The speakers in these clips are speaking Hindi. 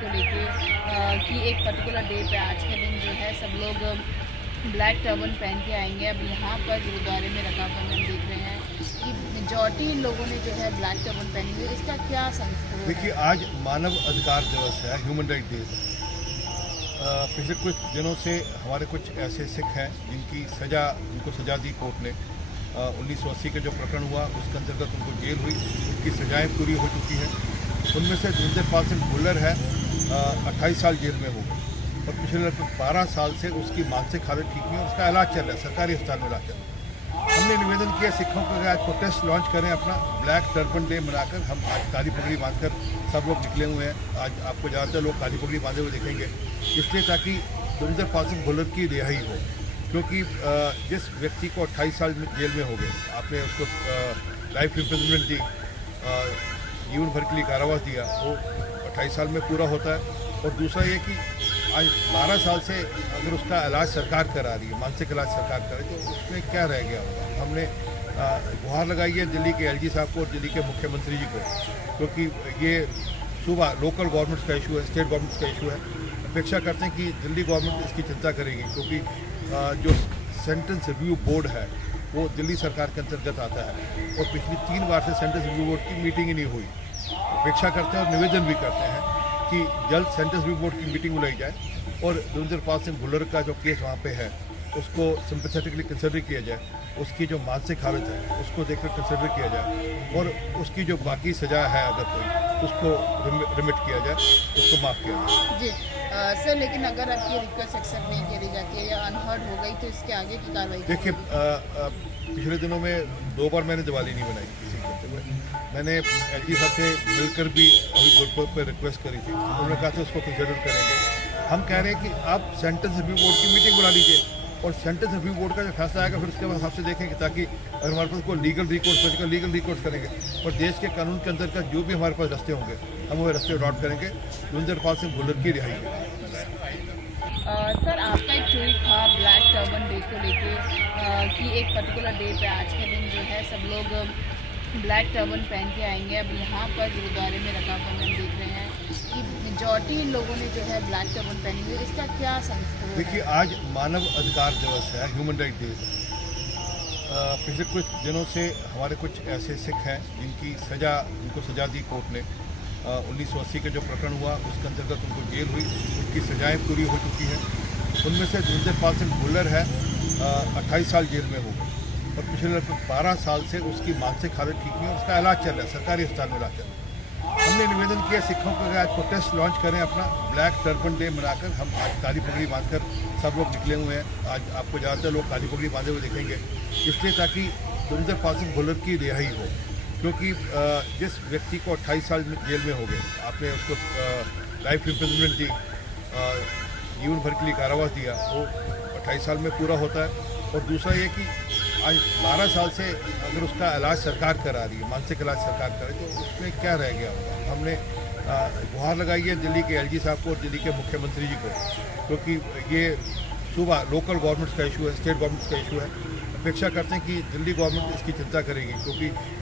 को लेके कि एक पर्टिकुलर डे पे आज के दिन जो है सब लोग ब्लैक टर्बन पहन के आएंगे। अब यहाँ पर गुरुद्वारे में रकाबगंज हम देख रहे हैं कि मेजॉरिटी लोगों ने जो है ब्लैक टर्बन पहनी हुई है। इसका क्या संस्कार है? देखिए, आज मानव अधिकार दिवस है, ह्यूमन राइट डे। पिछले कुछ दिनों से हमारे कुछ ऐसे सिख हैं जिनको सज़ा दी कोर्ट ने। 1980 का जो प्रकरण हुआ उसके अंतर्गत उनको जेल हुई, उनकी सजाएं पूरी हो चुकी हैं। उनमें से धुरंधर सिंह भुल्लर है, 28 साल जेल में हो गए और पिछले लगभग 12 साल से उसकी मानसिक हालत ठीक नहीं है। उसका इलाज चल रहा है, सरकारी अस्पताल में इलाज चल रहा है। हमने निवेदन किया सिखों को कि आज प्रोटेस्ट लॉन्च करें, अपना ब्लैक टर्बन डे मनाकर। हम आज काली पगड़ी बांधकर सब लोग निकले हुए हैं। आज आपको ज़्यादातर लोग काली पगड़ी बांधे हुए देखेंगे, इसलिए ताकि धुरंधर सिंह भुल्लर की रिहाई हो। क्योंकि जिस व्यक्ति को 28 साल जेल में हो गए, आपने उसको लाइफ इम्प्रिजनमेंट दी, जीवन भर के लिए कारावास दिया, वो 28 साल में पूरा होता है। और दूसरा ये कि आज 12 साल से अगर उसका इलाज सरकार करा रही है, मानसिक इलाज सरकार करे, तो उसमें क्या रह गया होगा। हमने गुहार लगाई है दिल्ली के एलजी साहब को और दिल्ली के मुख्यमंत्री जी को, क्योंकि ये सुबह लोकल गवर्नमेंट्स का इशू है, स्टेट गवर्नमेंट्स का इशू है। अपेक्षा करते हैं कि दिल्ली गवर्नमेंट इसकी चिंता करेगी, क्योंकि जो सेंटेंस रिव्यू बोर्ड है वो दिल्ली सरकार के अंतर्गत आता है और पिछली 3 बार से सेंटेंस रिव्यू बोर्ड की मीटिंग ही नहीं हुई। अपेक्षा करते हैं और निवेदन भी करते हैं कि जल्द सेंटेंस रिव्यू बोर्ड की मीटिंग बुलाई जाए और धुरंधर सिंह भुल्लर का जो केस वहाँ पे है उसको सिंपैथेटिकली कंसिडर किया जाए, उसकी जो मानसिक हालत है उसको देखकर कंसिडर किया जाए और उसकी जो बाकी सज़ा है अगर कोई उसको रिमिट किया जाए, उसको माफ़ किया जाए। जी सर, लेकिन अगर आपकी रिक्वेस्ट एक्सेप्ट नहीं करी जाती है या अनहर्ड हो गई तो इसके आगे की कार्रवाई? देखिए, पिछले दिनों में 2 बार मैंने दिवाली नहीं बनाई किसी करते हुए। मैंने एलजी साहब से मिलकर भी अभी गुरपुर पर रिक्वेस्ट करी थी, उन्होंने कहा था उसको कंसिडर करेंगे। हम कह रहे हैं कि आप सेंटेंस रिव्यू बोर्ड की मीटिंग बुला लीजिए और सेंटेंस रिव्यू बोर्ड का जो फैसला आएगा फिर उसके बाद आपसे देखेंगे, ताकि अगर हमारे पास कोई लीगल रिकॉर्स बचेगा लीगल रिकॉर्स करेंगे और देश के कानून के अंदर का जो भी हमारे पास रास्ते होंगे हम वो रास्ते अडॉप्ट करेंगे। धुरंधर सिंह भुल्लर की रिहाई होगी। सर, आपका एक ट्वीट था ब्लैक टर्बन डे को लेके कि एक पर्टिकुलर डे पे आज के दिन जो है सब लोग ब्लैक टर्बन पहन के आएंगे। अब यहाँ पर गुरुद्वारे में रकाबगंज हम देख रहे हैं कि मेजॉरिटी लोगों ने जो है ब्लैक टर्बन पहनी हुई है। इसका क्या संस्कार है? देखिए, आज मानव अधिकार दिवस है, ह्यूमन राइट डे। पिछले कुछ दिनों से हमारे कुछ ऐसे सिख हैं जिनको सज़ा दी कोर्ट ने। 1980 का जो प्रकरण हुआ उसके अंतर्गत उनको जेल हुई, उनकी सजाएं पूरी हो चुकी हैं। उनमें से धुरंधर सिंह भुल्लर है, 28 साल जेल में हो गए और पिछले लगभग 12 साल से उसकी मानसिक हालत ठीक नहीं है। उसका इलाज चल रहा है, सरकारी अस्पताल में इलाज चल रहा है। हमने निवेदन किया सिखों को कि आज प्रोटेस्ट लॉन्च करें, अपना ब्लैक टर्बन डे मनाकर। हम आज काली पगड़ी बांधकर सब लोग निकले हुए हैं। आज आपको ज़्यादातर लोग काली पगड़ी बांधे हुए देखेंगे, इसलिए ताकि धुरंधर सिंह भुल्लर की रिहाई हो। क्योंकि जिस व्यक्ति को 28 साल जेल में हो गए, आपने उसको लाइफ इम्प्रिजनमेंट दी, जीवन भर के लिए कारावास दिया, वो 28 साल में पूरा होता है। और दूसरा ये कि आज 12 साल से अगर उसका इलाज सरकार करा रही है, मानसिक इलाज सरकार करे, तो उसमें क्या रह गया होगा। हमने गुहार लगाई है दिल्ली के एलजी साहब को और दिल्ली के मुख्यमंत्री जी को, क्योंकि ये सुबह लोकल गवर्नमेंट्स का इशू है, स्टेट गवर्नमेंट्स का इशू है। अपेक्षा करते हैं कि दिल्ली गवर्नमेंट इसकी चिंता करेगी, क्योंकि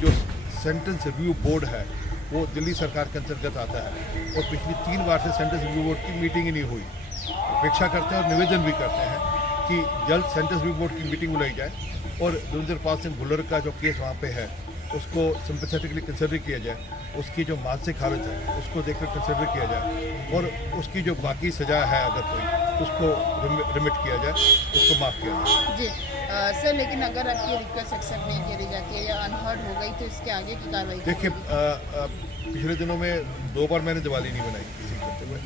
जो सेंटेंस रिव्यू बोर्ड है वो दिल्ली सरकार के अंतर्गत आता है और पिछली 3 बार से सेंटेंस रिव्यू बोर्ड की मीटिंग ही नहीं हुई। अपेक्षा करते हैं और निवेदन भी करते हैं कि जल्द सेंटेंस रिव्यू बोर्ड की मीटिंग बुलाई जाए और धुरंधर सिंह भुल्लर का जो केस वहाँ पे है उसको सिंपैथेटिकली कंसिडर किया जाए, उसकी जो मानसिक हालत है उसको देखकर कंसिडर किया जाए और उसकी जो बाकी सज़ा है अगर कोई उसको रिमिट किया जाए, उसको माफ़ किया जाए। जी सर, लेकिन अगर आपकी रिक्वेस्ट एक्सेप्ट नहीं करी जाती है या अनहर्ड हो गई तो इसके आगे की कार्रवाई? देखिए, पिछले दिनों में 2 बार मैंने दिवाली नहीं बनाई किसी करते हुए।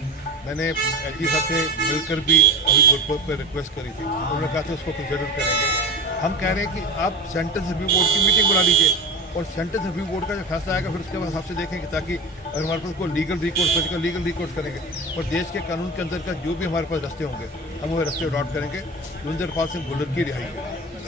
मैंने एलजी साहब से मिलकर भी अभी गुरपुर पर रिक्वेस्ट करी थी, उन्होंने कहा था उसको कंसिडर करेंगे। हम कह रहे हैं कि आप सेंटेंस रिव्यू बोर्ड की मीटिंग बुला लीजिए और सेंटेंस रिव्यू बोर्ड का जो फैसला आएगा फिर उसके बाद आपसे देखेंगे, ताकि अगर हमारे पास कोई लीगल रिकॉर्स बचेगा लीगल रिकॉर्स करेंगे और देश के कानून के अंदर का जो भी हमारे पास रास्ते होंगे हम वो रास्ते अडॉप्ट करेंगे। धुरंधर सिंह भुल्लर की रिहाई होगी।